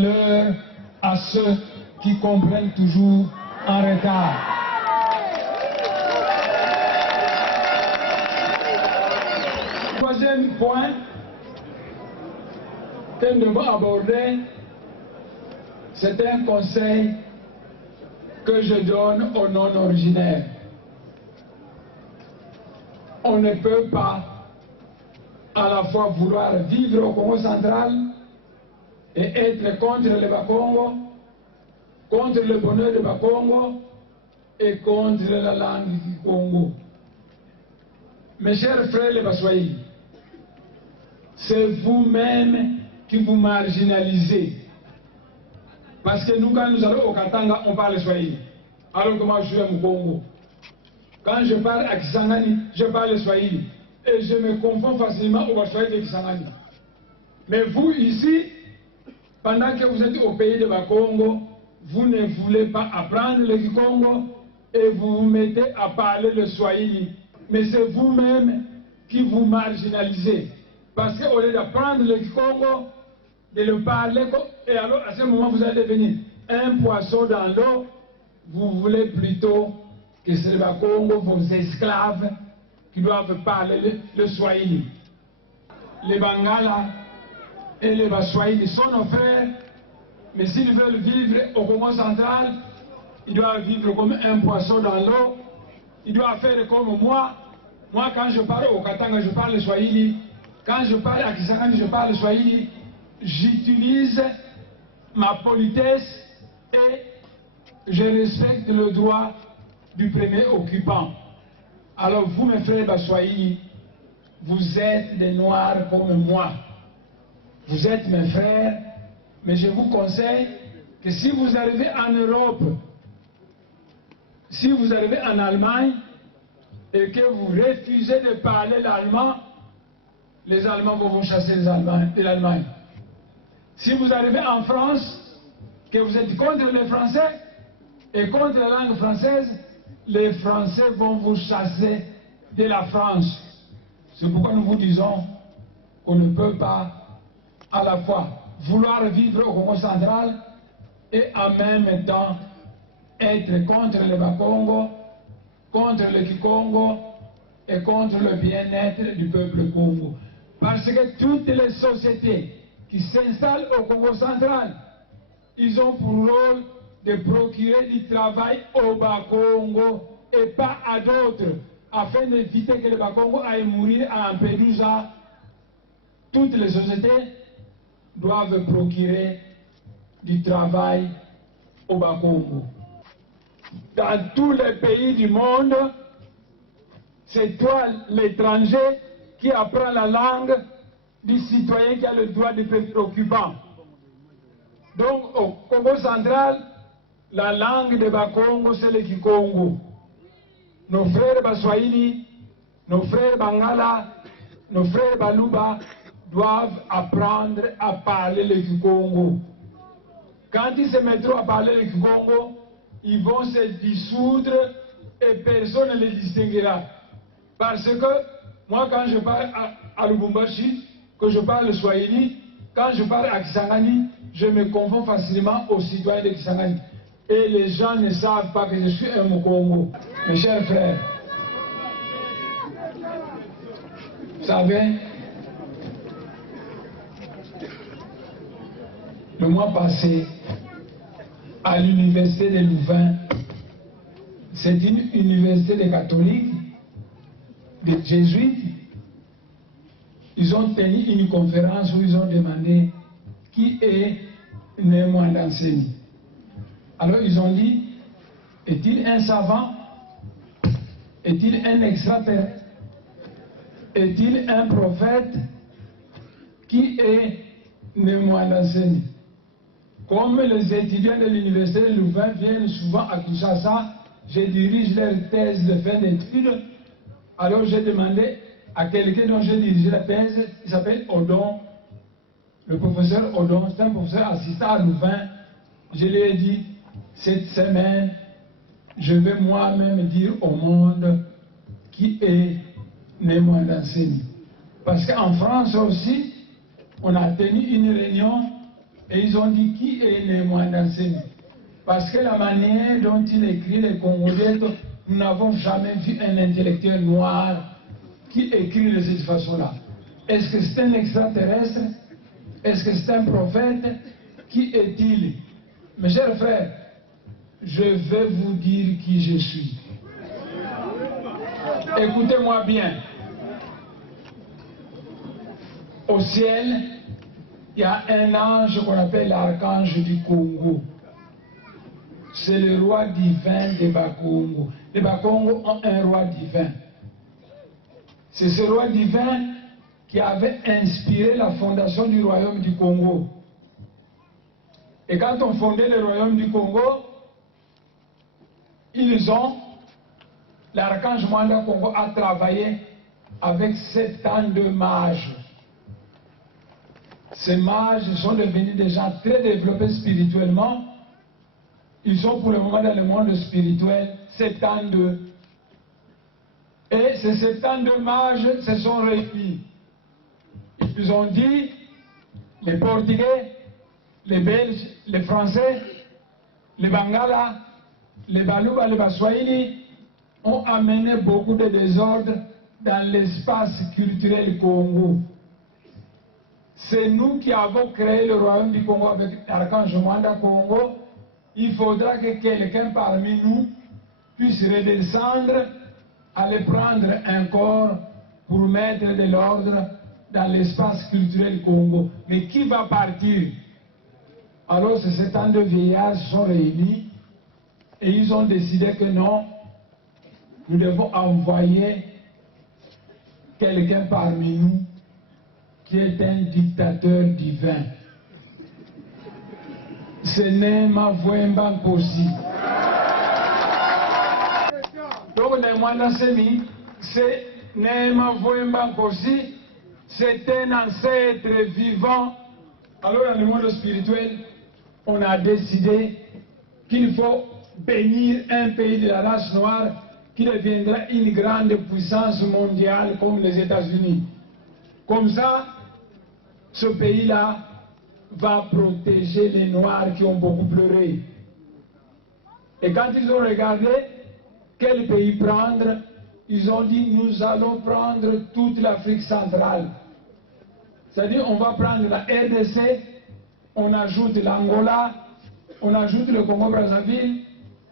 malheur à ceux qui comprennent toujours en retard. Troisième point que nous devons aborder, c'est un conseil que je donne aux non-originaires. On ne peut pas à la fois vouloir vivre au Congo central et être contre le Bakongo, contre le bonheur de Bakongo et contre la langue du Congo. Mes chers frères les Baswahili, c'est vous-même qui vous marginalisez. Parce que nous, quand nous allons au Katanga, on parle Swahili. Alors que moi, je suis au Congo. Quand je parle à Kisangani, je parle Swahili. Et je me confonds facilement au Swahili de Kisangani. Mais vous, ici, pendant que vous êtes au pays de Bakongo, vous ne voulez pas apprendre le Kikongo et vous vous mettez à parler le Swahili. Mais c'est vous-même qui vous marginalisez. Parce qu'au lieu d'apprendre le Kikongo, de le parler, et alors à ce moment vous allez devenir un poisson dans l'eau, vous voulez plutôt que c'est le Bakongo, vos esclaves, qui doivent parler le Swahili. Les Bangala et les Baswahili sont nos frères, mais s'ils veulent vivre au Congo central, ils doivent vivre comme un poisson dans l'eau, ils doivent faire comme moi. Moi, quand je parle au Katanga, je parle le Swahili. Quand je parle à Kisangani, je parle le Swahili. J'utilise ma politesse et je respecte le droit du premier occupant. Alors vous, mes frères Baswahili, vous êtes des Noirs comme moi. Vous êtes mes frères, mais je vous conseille que si vous arrivez en Europe, si vous arrivez en Allemagne et que vous refusez de parler l'allemand, les Allemands vont vous chasser de l'Allemagne. Si vous arrivez en France, que vous êtes contre les Français et contre la langue française, les Français vont vous chasser de la France. C'est pourquoi nous vous disons qu'on ne peut pas à la fois vouloir vivre au Congo central et en même temps être contre le Bakongo, contre le Kikongo et contre le bien-être du peuple Congo. Parce que toutes les sociétés qui s'installent au Congo central, ils ont pour rôle de procurer du travail au Bakongo et pas à d'autres, afin d'éviter que le Bakongo aille mourir à Lampedusa. Toutes les sociétés doivent procurer du travail au Bakongo. Dans tous les pays du monde, c'est toi l'étranger qui apprend la langue du citoyen qui a le droit de devenir occupant. Donc au Congo central, la langue de Bakongo, c'est le Kikongo. Nos frères Baswahili, nos frères Bangala, nos frères Baluba doivent apprendre à parler le Kikongo. Quand ils se mettront à parler le Kikongo, ils vont se dissoudre et personne ne les distinguera. Parce que moi, quand je parle à Lubumbashi, que je parle le Swahili, quand je parle à Kisangani, je me confonds facilement aux citoyens de Kisangani. Et les gens ne savent pas que je suis un Mokongo. Mes chers frères, vous savez, le mois passé, à l'université de Louvain, c'est une université des catholiques, des jésuites. Ils ont tenu une conférence où ils ont demandé qui est Némoin d'Anseni. Alors ils ont dit, est-il un savant? Est-il un extraterrestre? Est-il un prophète? Qui est Némoin d'Anseni? Comme les étudiants de l'université de Louvain viennent souvent à Kinshasa, je dirige leur thèse de fin d'études. Alors j'ai demandé à quelqu'un dont j'ai dirigé la thèse, il s'appelle Odon, le professeur Odon, c'est un professeur assistant à Louvain. Je lui ai dit, cette semaine, je vais moi-même dire au monde qui est Némoin d'Anseni. Parce qu'en France aussi, on a tenu une réunion Et ils ont dit qui est né Mwandansemi. Parce que la manière dont il écrit les Congolais, nous n'avons jamais vu un intellectuel noir qui écrit de cette façon-là. Est-ce que c'est un extraterrestre? Est-ce que c'est un prophète? Qui est-il? Mes chers frères, je vais vous dire qui je suis. Écoutez-moi bien. Au ciel, il y a un ange qu'on appelle l'archange du Congo. C'est le roi divin des Bakongo. Les Bakongo ont un roi divin. C'est ce roi divin qui avait inspiré la fondation du royaume du Congo. Et quand on fondait le royaume du Congo, l'archange Mwanda Congo a travaillé avec 72 mages. Ces mages sont devenus des gens très développés spirituellement. Ils sont pour le moment dans le monde spirituel 72. Et ces 72 mages se sont réunis. Ils ont dit, les Portugais, les Belges, les Français, les Bangala, les Baluba, les Baswahili ont amené beaucoup de désordre dans l'espace culturel Congo. C'est nous qui avons créé le royaume du Congo avec l'archange Mwanda Congo. Il faudra que quelqu'un parmi nous puisse redescendre, aller prendre un corps pour mettre de l'ordre dans l'espace culturel Congo. Mais qui va partir? Alors ces 72 vieillards se sont réunis et ils ont décidé que non, nous devons envoyer quelqu'un parmi nous qui est un dictateur divin. Ce n'est ma Mavwemba Nkosi. Donc les Mwandansemi, c'est Nema Mavwemba Nkosi, c'est un ancêtre vivant. Alors dans le monde spirituel, on a décidé qu'il faut bénir un pays de la race noire qui deviendra une grande puissance mondiale comme les États-Unis. Comme ça, ce pays-là va protéger les Noirs qui ont beaucoup pleuré. Et quand ils ont regardé quel pays prendre, ils ont dit nous allons prendre toute l'Afrique centrale. C'est-à-dire on va prendre la RDC, on ajoute l'Angola, on ajoute le Congo-Brazzaville,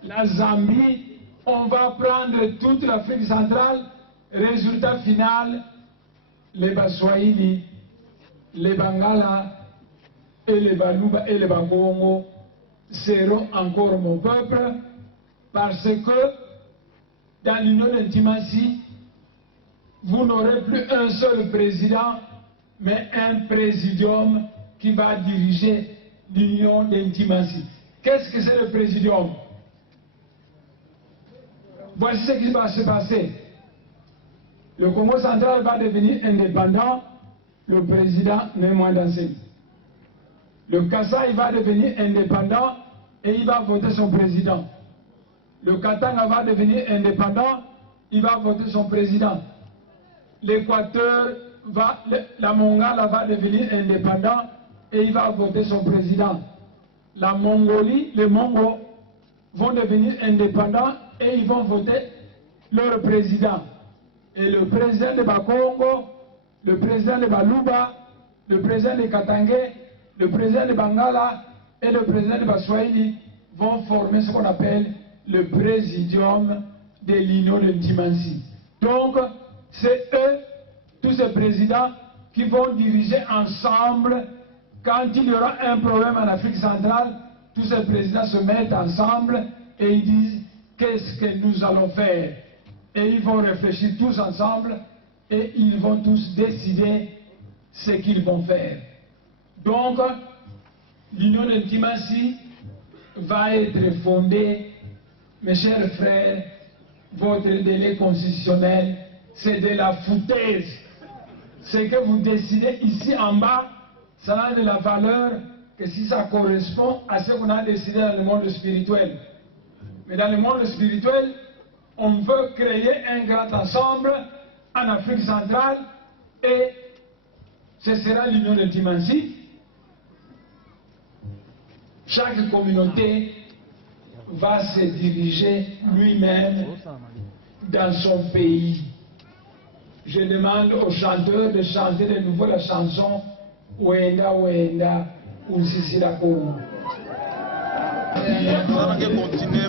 la Zambie, on va prendre toute l'Afrique centrale. Résultat final, les Baswahili, les Bangala et les Baluba et les Bakongo seront encore mon peuple parce que dans l'union d'Intimatie, vous n'aurez plus un seul président, mais un présidium qui va diriger l'union d'Intimatie. Qu'est-ce que c'est le présidium? Voici ce qui va se passer. Le Congo central va devenir indépendant, le président n'est moins d'ancien. Le Kasaï va devenir indépendant et il va voter son président. Le Katanga va devenir indépendant, il va voter son président. L'Équateur, la Mongala va devenir indépendant et il va voter son président. La Mongolie, les Mongols vont devenir indépendants et ils vont voter leur président. Et le président de Bakongo, le président de Baluba, le président de Katangé, le président de Bangala et le président de Baswahili vont former ce qu'on appelle le présidium de l'union d'Intimatie. Donc, c'est eux, tous ces présidents, qui vont diriger ensemble. Quand il y aura un problème en Afrique centrale, tous ces présidents se mettent ensemble et ils disent qu'est-ce que nous allons faire. Et ils vont réfléchir tous ensemble et ils vont tous décider ce qu'ils vont faire. Donc, l'union d'Intimatie va être fondée, mes chers frères, votre délai constitutionnel, c'est de la foutaise. Ce que vous décidez ici en bas, ça n'a de la valeur que si ça correspond à ce qu'on a décidé dans le monde spirituel. Mais dans le monde spirituel, on veut créer un grand ensemble en Afrique centrale et ce sera l'union d'Intimatie. chaque communauté va se diriger lui-même dans son pays. Je demande aux chanteurs de chanter de nouveau la chanson Wenda Wenda Unsisila Kongo. Ça va continuer,